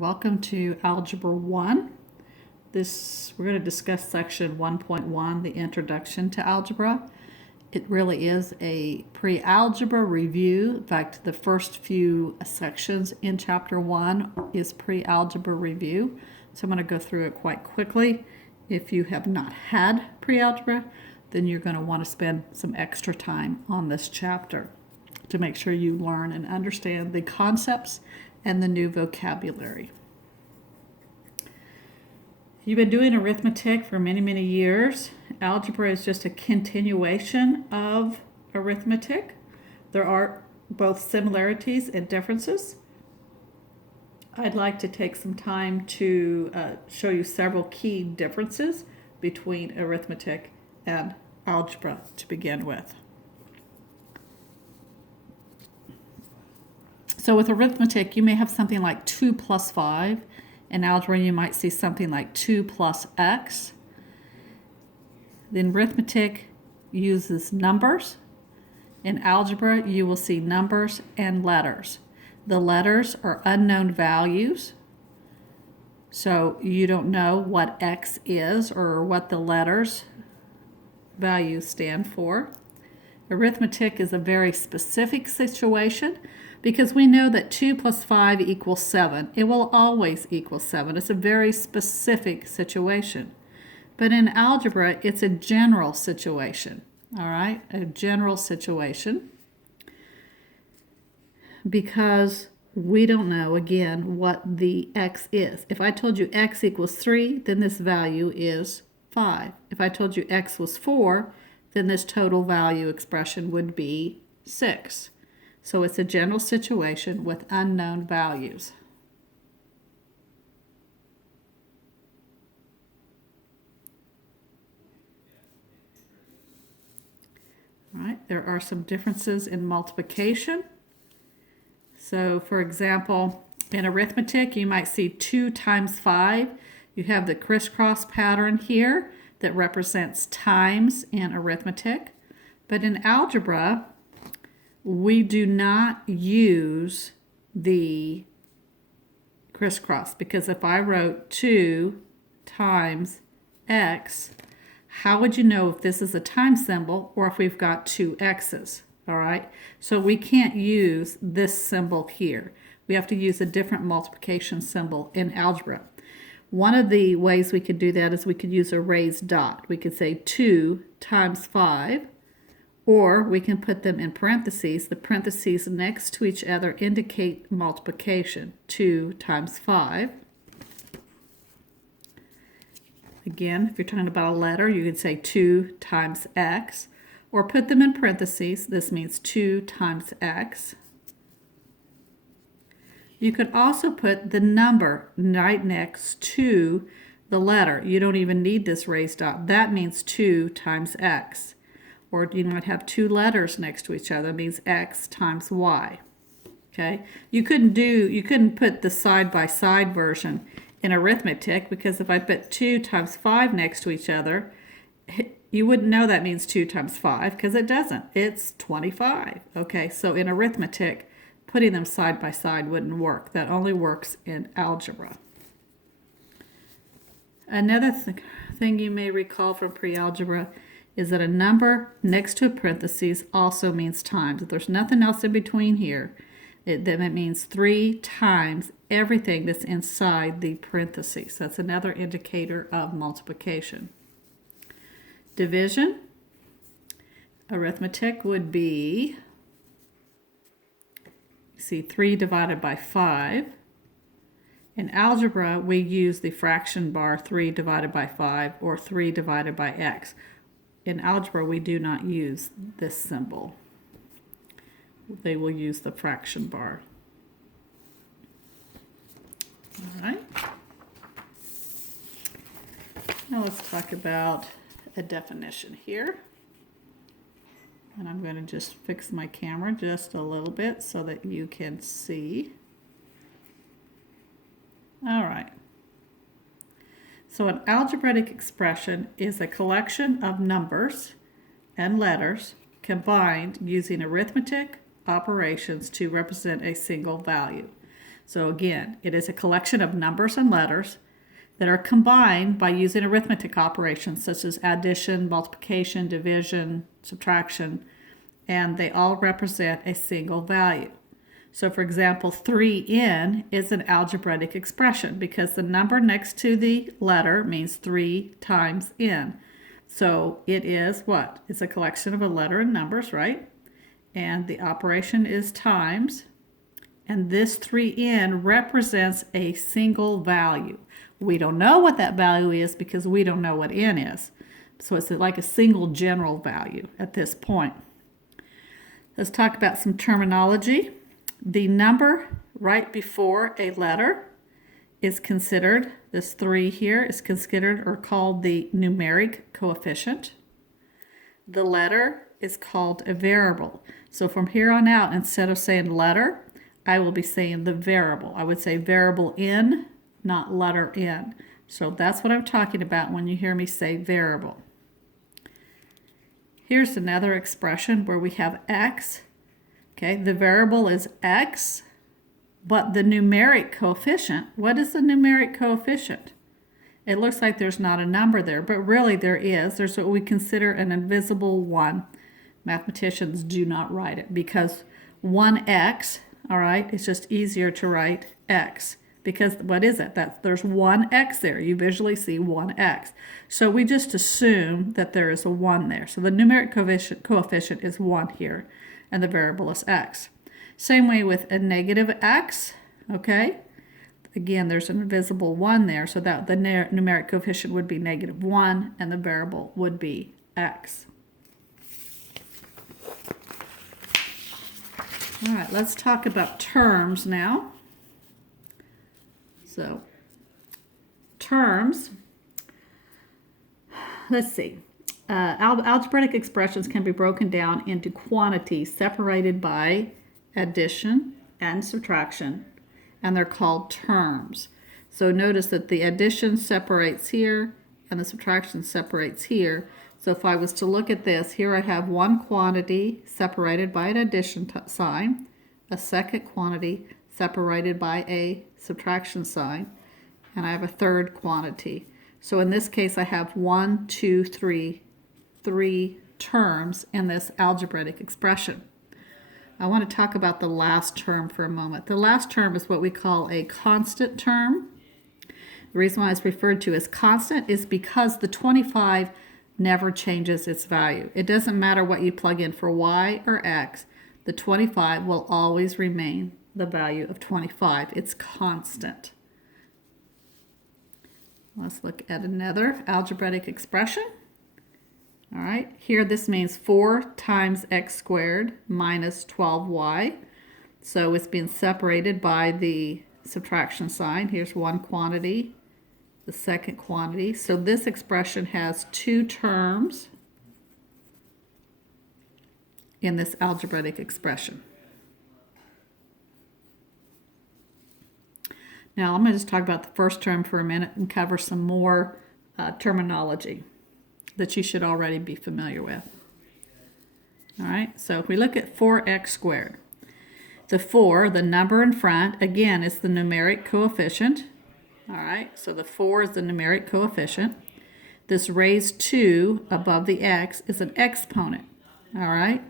welcome to Algebra 1. We're going to discuss section 1.1, the introduction to algebra. It really is a pre-algebra review. In fact, the first few sections in chapter 1 is pre-algebra review. So I'm going to go through it quite quickly. If you have not had pre-algebra, then you're going to want to spend some extra time on this chapter to make sure you learn and understand the concepts and the new vocabulary. You've been doing arithmetic for many, many years. Algebra is just a continuation of arithmetic. There are both similarities and differences. I'd like to take some time to show you several key differences between arithmetic and algebra to begin with. So with arithmetic, you may have something like 2 plus 5. In algebra, you might see something like 2 plus x. Then arithmetic uses numbers. In algebra, you will see numbers and letters. The letters are unknown values, so you don't know what x is or what the letters values stand for. Arithmetic is a very specific situation because we know that 2 plus 5 equals 7. It will always equal 7. It's a very specific situation. But in algebra, it's a general situation, all right? A general situation because we don't know, again, what the x is. If I told you x equals 3, then this value is 5. If I told you x was 4, then this total value expression would be 6. So it's a general situation with unknown values. All right, there are some differences in multiplication. So for example, in arithmetic, you might see 2 times 5. You have the crisscross pattern here that represents times in arithmetic. But in algebra, we do not use the crisscross because if I wrote 2 times x, how would you know if this is a times symbol or if we've got 2 x's? All right, so we can't use this symbol here. We have to use a different multiplication symbol in algebra. One of the ways we could do that is we could use a raised dot. We could say 2 times 5, or we can put them in parentheses. The parentheses next to each other indicate multiplication. 2 times 5. Again, if you're talking about a letter, you could say 2 times x, or put them in parentheses. This means 2 times x. You could also put the number right next to the letter. You don't even need this raised dot. That means 2 times x. Or you might have 2 letters next to each other. It means x times y. Okay? You couldn't put the side-by-side version in arithmetic because if I put 2 times 5 next to each other, you wouldn't know that means 2 times 5 because it doesn't. It's 25. Okay, so in arithmetic, putting them side by side wouldn't work. That only works in algebra. Another thing you may recall from pre-algebra is that a number next to a parentheses also means times. If there's nothing else in between here, then it means 3 times everything that's inside the parentheses. That's another indicator of multiplication. Division. Arithmetic would be, see, 3 divided by 5. In algebra, we use the fraction bar 3 divided by 5 or 3 divided by x. In algebra, we do not use this symbol. They will use the fraction bar. All right. Now let's talk about a definition here. And I'm going to just fix my camera just a little bit so that you can see. All right. So an algebraic expression is a collection of numbers and letters combined using arithmetic operations to represent a single value. So again, it is a collection of numbers and letters that are combined by using arithmetic operations such as addition, multiplication, division, subtraction, and they all represent a single value. So for example, 3n is an algebraic expression because the number next to the letter means 3 times n. So it is what? It's a collection of a letter and numbers, right? And the operation is times. And this 3n represents a single value. We don't know what that value is because we don't know what n is. So it's like a single general value at this point. Let's talk about some terminology. The number right before a letter is considered, this 3 here is considered or called the numeric coefficient. The letter is called a variable. So from here on out, instead of saying letter, I will be saying the variable. I would say variable n, not letter n. So that's what I'm talking about when you hear me say variable. Here's another expression where we have x. Okay, the variable is x, but the numeric coefficient, what is the numeric coefficient? It looks like there's not a number there, but really there is. There's what we consider an invisible 1. Mathematicians do not write it because 1x, all right, it's just easier to write x because what is it? There's 1x there. You visually see 1x. So we just assume that there is a 1 there. So the numeric coefficient is 1 here, and the variable is x. Same way with a negative x, okay? Again, there's an invisible 1 there, so that the numeric coefficient would be negative 1, and the variable would be x. All right, let's talk about terms now. So, terms, let's see. Algebraic expressions can be broken down into quantities separated by addition and subtraction, and they're called terms. So notice that the addition separates here and the subtraction separates here. So if I was to look at this, here I have one quantity separated by an addition sign, a second quantity separated by a subtraction sign, and I have a third quantity. So in this case I have 1, 2, 3 terms in this algebraic expression. I want to talk about the last term for a moment. The last term is what we call a constant term. The reason why it's referred to as constant is because the 25 never changes its value. It doesn't matter what you plug in for y or x, the 25 will always remain the value of 25. It's constant. Let's look at another algebraic expression. All right, here this means 4 times x squared minus 12y. So it's being separated by the subtraction sign. Here's one quantity, the second quantity. So this expression has 2 terms in this algebraic expression. Now I'm going to just talk about the first term for a minute and cover some more terminology that you should already be familiar with. All right, so if we look at 4x squared, the 4, the number in front, again, is the numeric coefficient. All right, so the 4 is the numeric coefficient. This raised 2 above the x is an exponent. All right,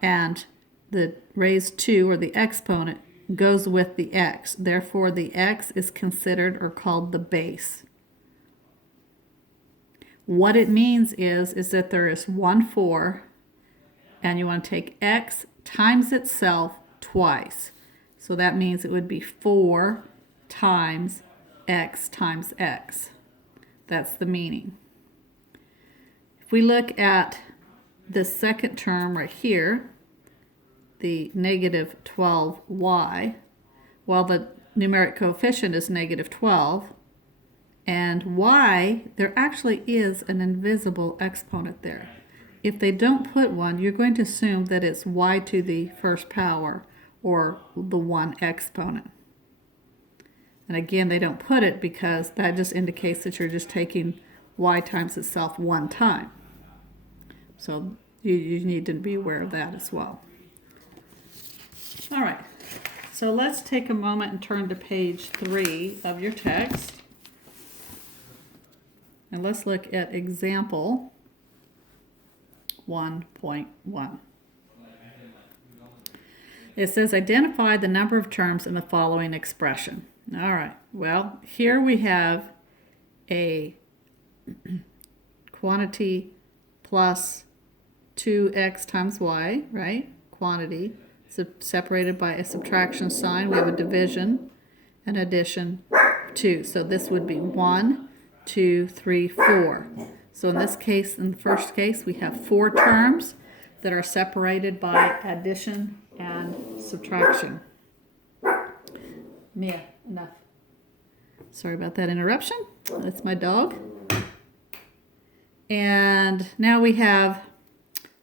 and the raised 2 or the exponent goes with the x. Therefore, the x is considered or called the base. What it means is that there is 1 4, and you want to take x times itself twice. So that means it would be 4 times x. That's the meaning. If we look at the second term right here, the negative 12y, well, the numeric coefficient is negative 12, and y, there actually is an invisible exponent there. If they don't put one, you're going to assume that it's y to the first power, or the 1 exponent. And again, they don't put it because that just indicates that you're just taking y times itself one time. So you need to be aware of that as well. All right, so let's take a moment and turn to page 3 of your text. And let's look at example 1.1. It says identify the number of terms in the following expression. All right, well, here we have a quantity plus 2x times y, right? Quantity separated by a subtraction sign. We have a division, an addition, 2. So this would be 1, 2, 3, 4. So in this case, in the first case, we have 4 terms that are separated by addition and subtraction. Mia, enough. Sorry about that interruption. That's my dog. And now we have,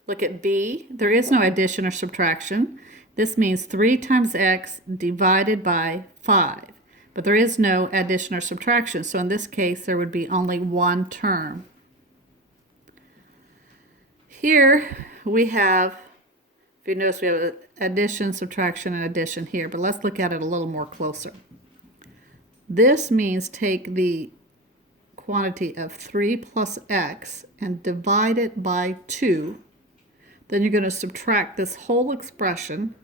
look at B. There is no addition or subtraction. This means 3 times x divided by 5. But there is no addition or subtraction. So in this case, there would be only 1 term. Here we have, if you notice, we have addition, subtraction, and addition here. But let's look at it a little more closer. This means take the quantity of 3 plus x and divide it by 2. Then you're going to subtract this whole expression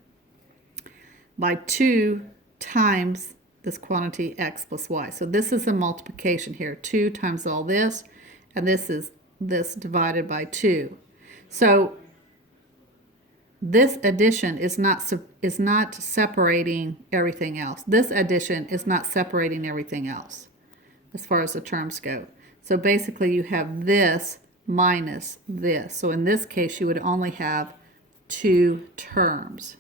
by 2 times this quantity x plus y. So this is a multiplication here. 2 times all this, and this is this divided by 2. So this addition is not separating everything else. This addition is not separating everything else as far as the terms go. So basically you have this minus this. So in this case you would only have 2 terms.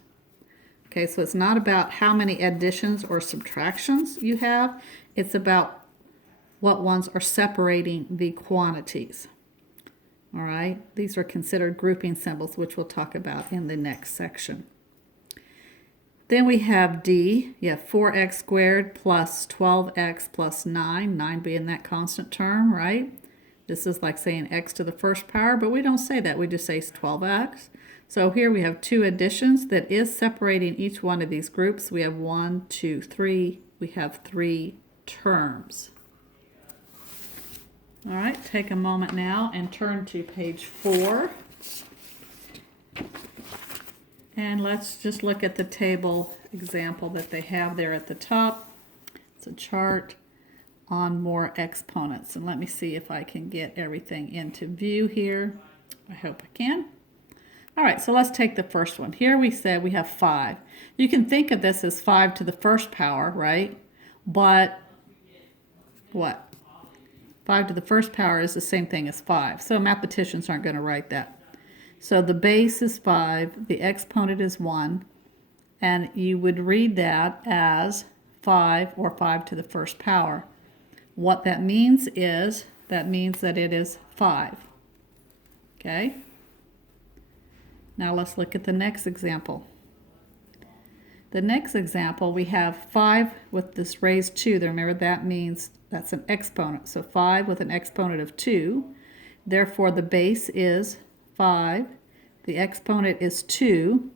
Okay, so it's not about how many additions or subtractions you have. It's about what ones are separating the quantities. All right, these are considered grouping symbols, which we'll talk about in the next section. Then we have D. You have 4x squared plus 12x plus 9, 9 being that constant term, right? This is like saying x to the first power, but we don't say that. We just say 12x. So here we have 2 additions that is separating each one of these groups. We have 1, 2, 3. We have 3 terms. All right, take a moment now and turn to page 4. And let's just look at the table example that they have there at the top. It's a chart on more exponents. And let me see if I can get everything into view here. I hope I can. All right, so let's take the first one. Here we said we have 5. You can think of this as 5 to the first power, right? But what? 5 to the first power is the same thing as 5. So mathematicians aren't going to write that. So the base is 5, the exponent is 1, and you would read that as 5 or 5 to the first power. What that means is, that means that it is 5. Okay? Now let's look at the next example. The next example, we have 5 with this raised 2. Remember, that means that's an exponent. So 5 with an exponent of 2. Therefore, the base is 5. The exponent is 2.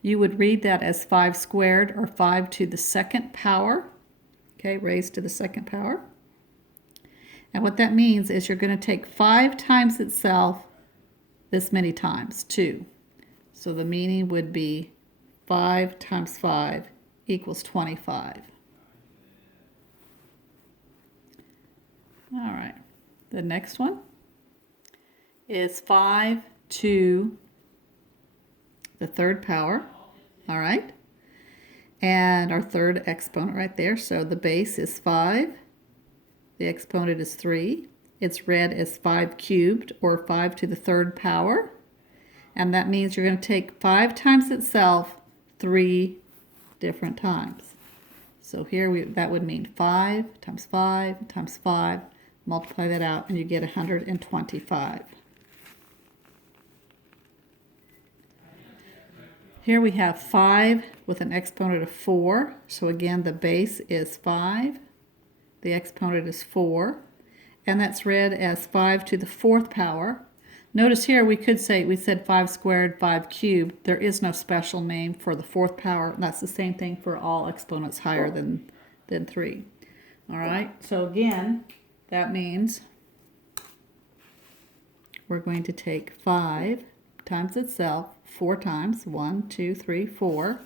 You would read that as 5 squared, or 5 to the second power. Okay, raised to the second power. And what that means is you're going to take 5 times itself this many times, 2. So the meaning would be 5 times 5 equals 25. All right, the next one is 5 to the third power, all right? And our third exponent right there, so the base is 5, the exponent is 3. It's read as 5 cubed, or 5 to the third power. And that means you're going to take 5 times itself 3 different times. So here that would mean 5 times 5 times 5. Multiply that out and you get 125. Here we have 5 with an exponent of 4. So again, the base is 5. The exponent is 4. And that's read as 5 to the fourth power. Notice here we could say, we said 5 squared, 5 cubed. There is no special name for the fourth power. And that's the same thing for all exponents higher than 3. All right, so again, that means we're going to take 5 times itself 4 times, 1, 2, 3, 4,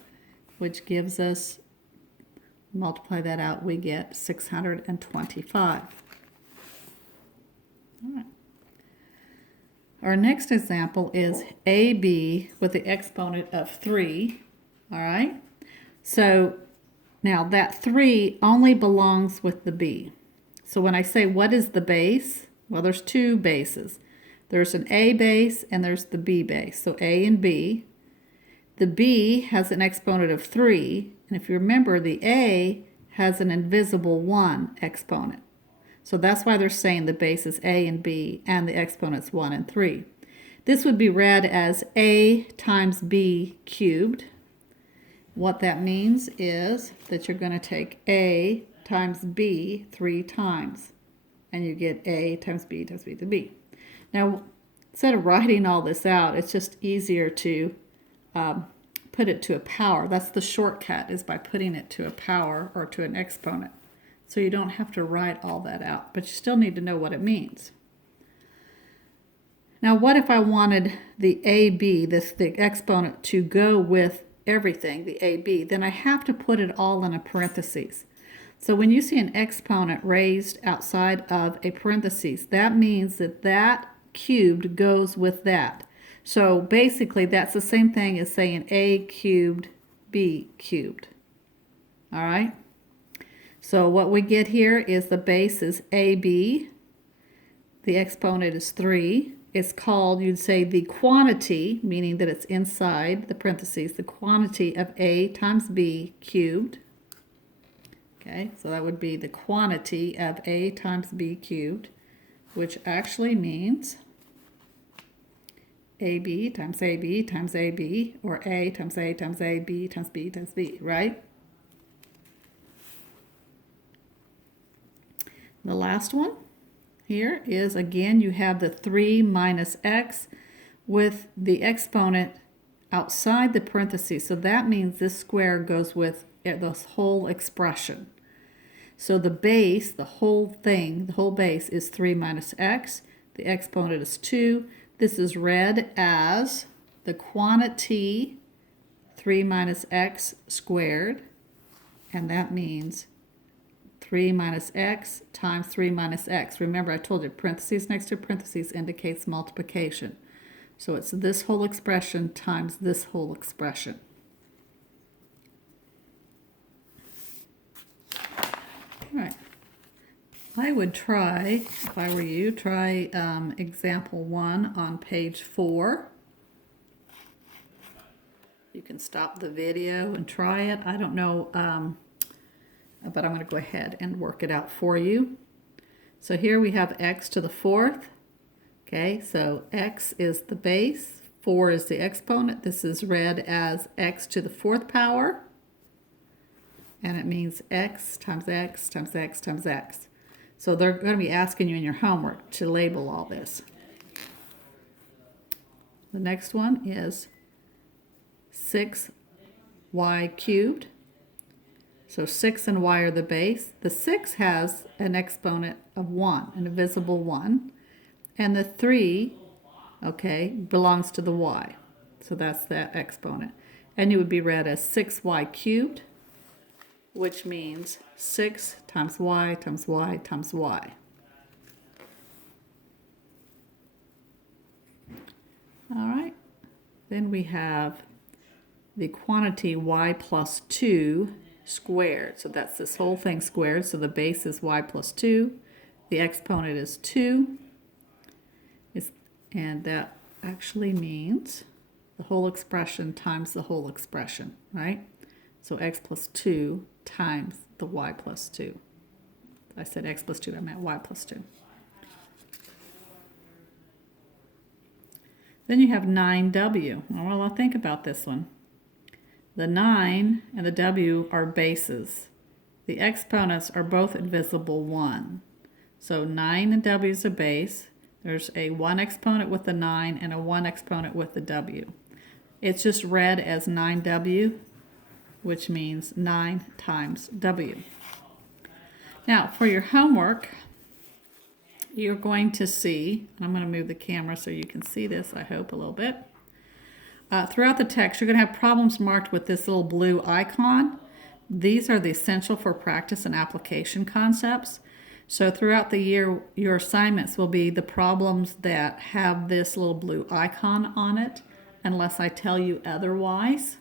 which gives us, multiply that out, we get 625. All right. Our next example is AB with the exponent of 3. All right, so now that 3 only belongs with the B. So when I say what is the base, well, there's 2 bases. There's an A base and there's the B base, so A and B. The B has an exponent of 3, and if you remember, the A has an invisible 1 exponent. So that's why they're saying the base is A and B and the exponents 1 and 3. This would be read as A times B cubed. What that means is that you're going to take A times B 3 times, and you get A times B times B to B. Now, instead of writing all this out, it's just easier to put it to a power. That's the shortcut, is by putting it to a power or to an exponent. So you don't have to write all that out, but you still need to know what it means. Now, what if I wanted the AB, the exponent, to go with everything, the AB? Then I have to put it all in a parentheses. So when you see an exponent raised outside of a parentheses, that means that that cubed goes with that. So basically, that's the same thing as saying A cubed, B cubed. All right? So what we get here is the base is AB. The exponent is 3. It's called, you'd say, the quantity, meaning that it's inside the parentheses, the quantity of A times B cubed. Okay, so that would be the quantity of A times B cubed, which actually means AB times AB times AB, or A times A times A, B times B times B, right? The last one here is, again, you have the 3 minus x with the exponent outside the parentheses. So that means this square goes with this whole expression. So the base, the whole thing, the whole base is 3 minus x. The exponent is 2. This is read as the quantity 3 minus x squared, and that means 3 minus x times 3 minus x. Remember, I told you parentheses next to parentheses indicates multiplication. So it's this whole expression times this whole expression. All right. I would try, if I were you, try example 1 on page 4. You can stop the video and try it. I don't know, but I'm going to go ahead and work it out for you. So here we have x to the 4th. Okay, so x is the base, 4 is the exponent. This is read as x to the 4th power. And it means x times x times x times x. So they're going to be asking you in your homework to label all this. The next one is 6y cubed. So 6 and y are the base. The 6 has an exponent of 1, an invisible 1. And the 3, okay, belongs to the y. So that's that exponent. And it would be read as 6y cubed, which means 6 times y times y times y. All right. Then we have the quantity y plus 2 squared. So that's this whole thing squared. So the base is y plus 2. The exponent is 2. And that actually means the whole expression times the whole expression, right? So x plus 2 times the y plus 2. I said x plus 2, I meant y plus 2. Then you have 9w. Well, I'll think about this one. The 9 and the w are bases. The exponents are both invisible 1. So 9 and w is a base. There's a 1 exponent with the 9 and a 1 exponent with the W. It's just read as 9W, which means 9 times W. Now, for your homework, you're going to see, and I'm going to move the camera so you can see this, I hope, a little bit. Throughout the text, you're going to have problems marked with this little blue icon. These are the essential for practice and application concepts. So throughout the year, your assignments will be the problems that have this little blue icon on it, unless I tell you otherwise.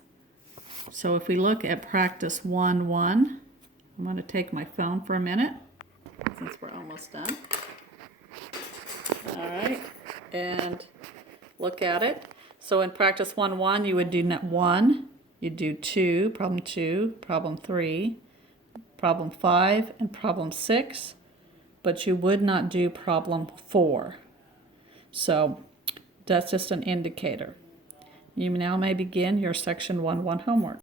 So if we look at practice 1-1, I'm going to take my phone for a minute, since we're almost done. All right, and look at it. So in practice 1-1, you would do 1, you'd do 2, problem 3, problem 5, and problem 6, but you would not do problem 4. So that's just an indicator. You now may begin your section 1-1 homework.